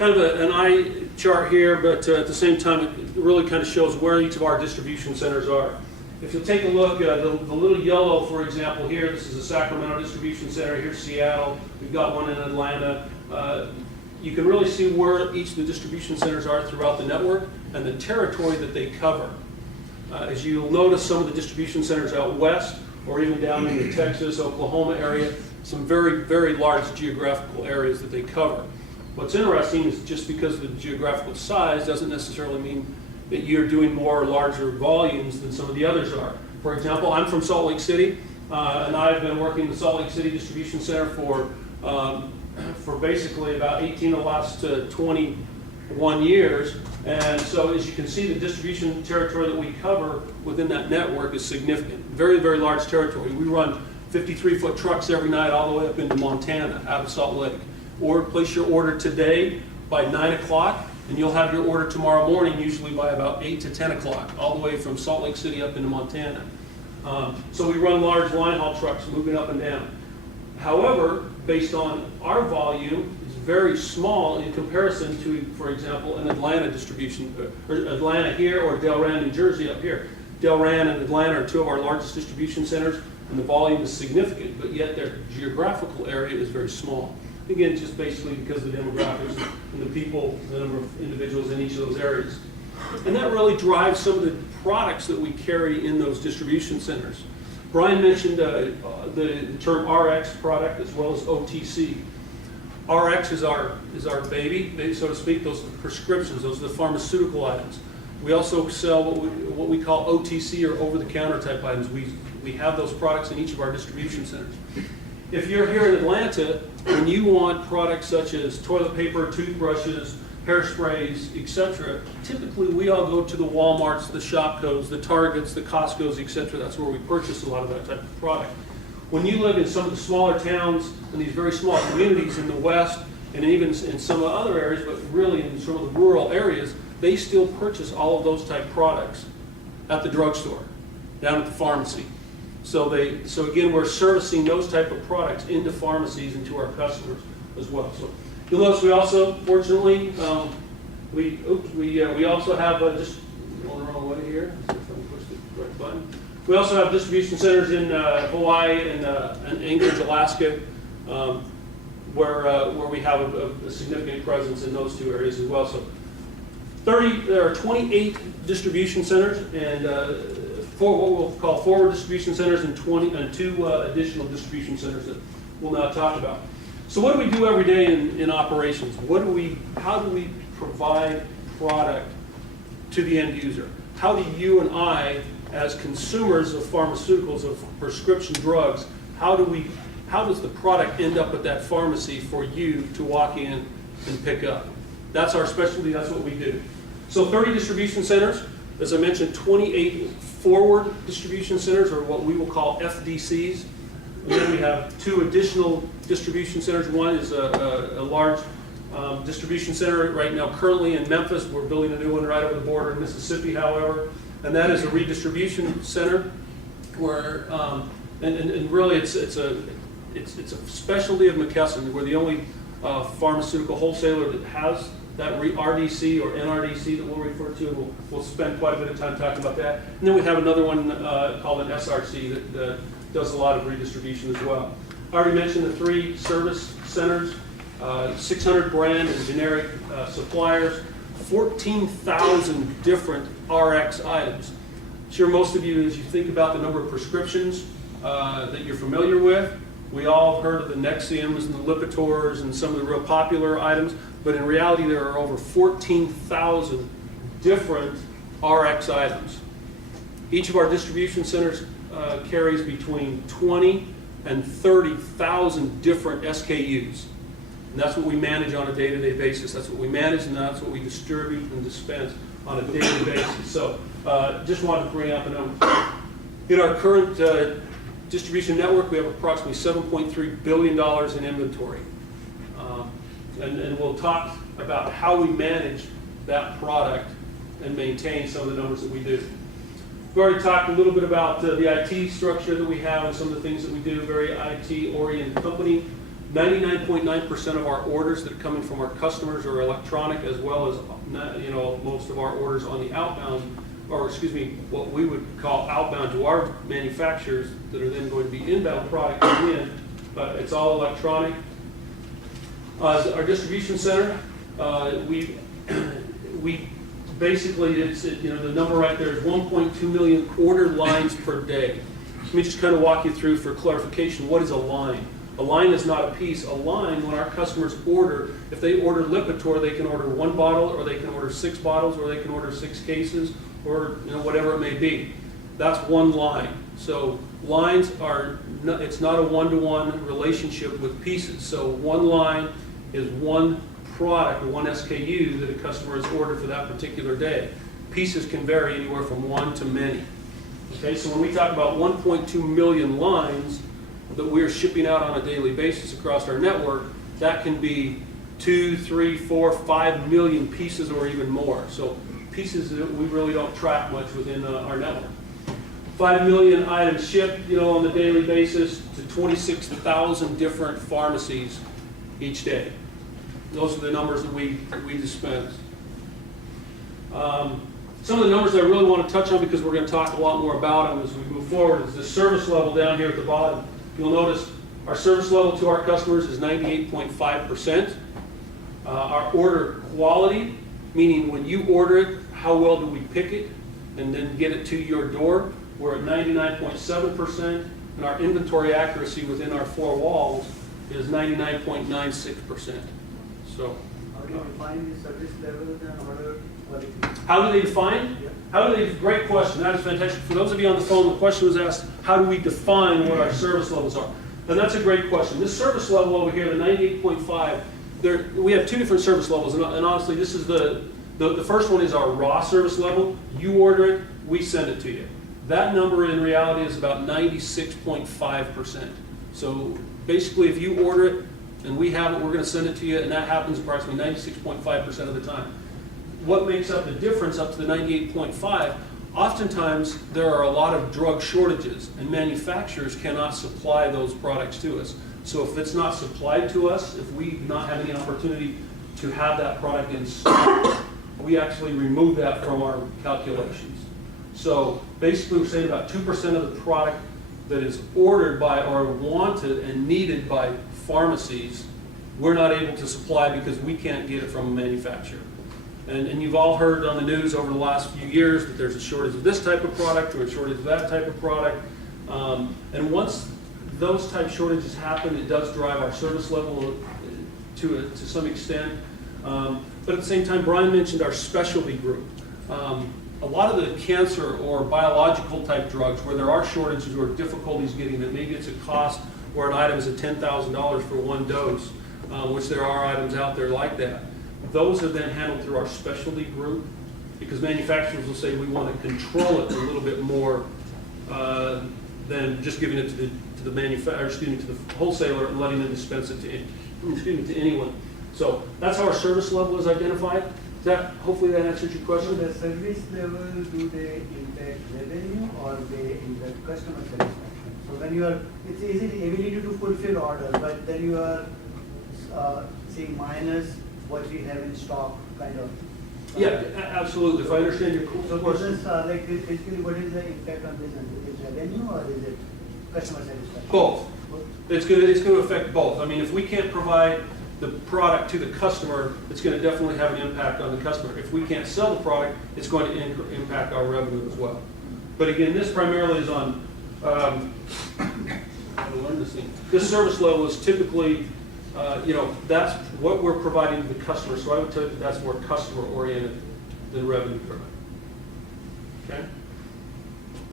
kind of an eye chart here, but at the same time, it really kind of shows where each of our distribution centers are. If you'll take a look, the little yellow, for example, here, this is a Sacramento distribution center. Here's Seattle. We've got one in Atlanta. You can really see where each of the distribution centers are throughout the network and the territory that they cover. As you'll notice, some of the distribution centers out west, or even down in the Texas, Oklahoma area, some very, very large geographical areas that they cover. What's interesting is just because of the geographical size doesn't necessarily mean that you're doing more or larger volumes than some of the others are. For example, I'm from Salt Lake City, and I've been working in the Salt Lake City Distribution Center for basically about 18 of the last 21 years. And so as you can see, the distribution territory that we cover within that network is significant. Very, very large territory. We run 53-foot trucks every night all the way up into Montana, out of Salt Lake. Or place your order today by 9 o'clock, and you'll have your order tomorrow morning, usually by about 8 to 10 o'clock, all the way from Salt Lake City up into Montana. So we run large line haul trucks moving up and down. However, based on our volume, it's very small in comparison to, for example, an Atlanta distribution, or Atlanta here, or Delran, New Jersey up here. Delran and Atlanta are two of our largest distribution centers, and the volume is significant, but yet their geographical area is very small. Again, just basically because of the demographics and the people, the number of individuals in each of those areas. And that really drives some of the products that we carry in those distribution centers. Brian mentioned the term RX product as well as OTC. RX is our baby, so to speak. Those are the prescriptions. Those are the pharmaceutical items. We also sell what we call OTC, or over-the-counter type items. We have those products in each of our distribution centers. If you're here in Atlanta and you want products such as toilet paper, toothbrushes, hairsprays, etc., typically we all go to the Walmarts, the Shopkos, the Targets, the Costcos, etc. That's where we purchase a lot of that type of product. When you live in some of the smaller towns and these very small communities in the West, and even in some other areas, but really in some of the rural areas, they still purchase all of those type products at the drugstore, down at the pharmacy. So again, we're servicing those type of products into pharmacies and to our customers as well. So you'll notice we also, fortunately, we also have just going the wrong way here. Let's see if I can push the right button. We also have distribution centers in Hawaii and Anchorage, Alaska, where we have a significant presence in those two areas as well. So there are 28 distribution centers, and what we'll call forward distribution centers, and 2 additional distribution centers that we'll now talk about. So what do we do every day in operations? How do we provide product to the end user? How do you and I, as consumers of pharmaceuticals, of prescription drugs, how does the product end up at that pharmacy for you to walk in and pick up? That's our specialty, that's what we do. So 30 distribution centers, as I mentioned, 28 forward distribution centers, or what we will call FDCs. And then we have 2 additional distribution centers. One is a large distribution center right now currently in Memphis. We're building a new one right over the border in Mississippi, however. And that is a redistribution center where, and really it's a specialty of McKesson. We're the only pharmaceutical wholesaler that has that RDC or NRDC that we'll refer to, and we'll spend quite a bit of time talking about that. And then we have another one called an SRC that does a lot of redistribution as well. I already mentioned the 3 service centers, 600 brand and generic suppliers, 14,000 different RX items. I'm sure most of you, as you think about the number of prescriptions that you're familiar with, we all have heard of the Nexiums and the Lipitors and some of the real popular items, but in reality there are over 14,000 different RX items. Each of our distribution centers carries between 20 and 30,000 different SKUs. And that's what we manage on a day-to-day basis. That's what we manage, and that's what we distribute and dispense on a daily basis. So just wanted to bring up a number. In our current distribution network, we have approximately $7.3 billion in inventory. And we'll talk about how we manage that product and maintain some of the numbers that we do. We've already talked a little bit about the IT structure that we have and some of the things that we do, very IT-oriented company. 99.9% of our orders that are coming from our customers are electronic, as well as most of our orders on the outbound, or excuse me, what we would call outbound to our manufacturers that are then going to be inbound product coming in. It's all electronic. Our distribution center, we basically, the number right there is 1.2 million order lines per day. Let me just kind of walk you through for clarification, what is a line? A line is not a piece. A line, when our customers order, if they order Lipitor, they can order 1 bottle, or they can order 6 bottles, or they can order 6 cases, or whatever it may be. That's one line. So lines are, it's not a one-to-one relationship with pieces. So one line is one product, or one SKU that a customer has ordered for that particular day. Pieces can vary anywhere from 1 to many. Okay, so when we talk about 1.2 million lines that we're shipping out on a daily basis across our network, that can be 2, 3, 4, 5 million pieces or even more. So pieces that we really don't track much within our network. 5 million items shipped, on the daily basis to 26,000 different pharmacies each day. Those are the numbers that we dispense. Some of the numbers I really want to touch on, because we're going to talk a lot more about them as we move forward, is the service level down here at the bottom. You'll notice our service level to our customers is 98.5%. Our order quality, meaning when you order it, how well do we pick it and then get it to your door, we're at 99.7%, and our inventory accuracy within our 4 walls is 99.96%. So, how do you define the service level and order quality? How do they define? Yeah. How do they? Great question. That is fantastic. For those of you on the phone, the question was asked: how do we define what our service levels are? And that's a great question. This service level over here, the 98.5, we have 2 different service levels, and honestly, this is the first one is our raw service level. You order it, we send it to you. That number in reality is about 96.5%. So basically, if you order it and we have it, we're going to send it to you, and that happens approximately 96.5% of the time. What makes up the difference up to the 98.5? Oftentimes, there are a lot of drug shortages, and manufacturers cannot supply those products to us. So if it's not supplied to us, if we do not have any opportunity to have that product in stock, we actually remove that from our calculations. So basically, we're saying about 2% of the product that is ordered by or wanted and needed by pharmacies, we're not able to supply because we can't get it from a manufacturer. And you've all heard on the news over the last few years that there's a shortage of this type of product or a shortage of that type of product. And once those type shortages happen, it does drive our service level to some extent. But at the same time, Brian mentioned our specialty group. A lot of the cancer or biological type drugs where there are shortages or difficulties getting it, maybe it's a cost where an item is at $10,000 for 1 dose, which there are items out there like that. Those are then handled through our specialty group, because manufacturers will say we want to control it a little bit more than just giving it to the manufacturer, to the wholesaler and letting them dispense it to anyone. So that's how our service level is identified. Hopefully that answers your question. So the service level, do they impact revenue or they impact customer satisfaction? So when it's easy, ability to fulfill orders, but then you are saying minus what we have in stock, kind of. Yeah, absolutely. If I understand your question. So this, basically, what is the impact on business? Is it revenue or is it customer satisfaction? Both. It's going to affect both. I mean, if we can't provide the product to the customer, it's going to definitely have an impact on the customer. If we can't sell the product, it's going to impact our revenue as well. But again, this primarily is on, how to learn this thing. This service level is typically, that's what we're providing to the customer. So I would tell you that that's more customer oriented than revenue driven. Okay?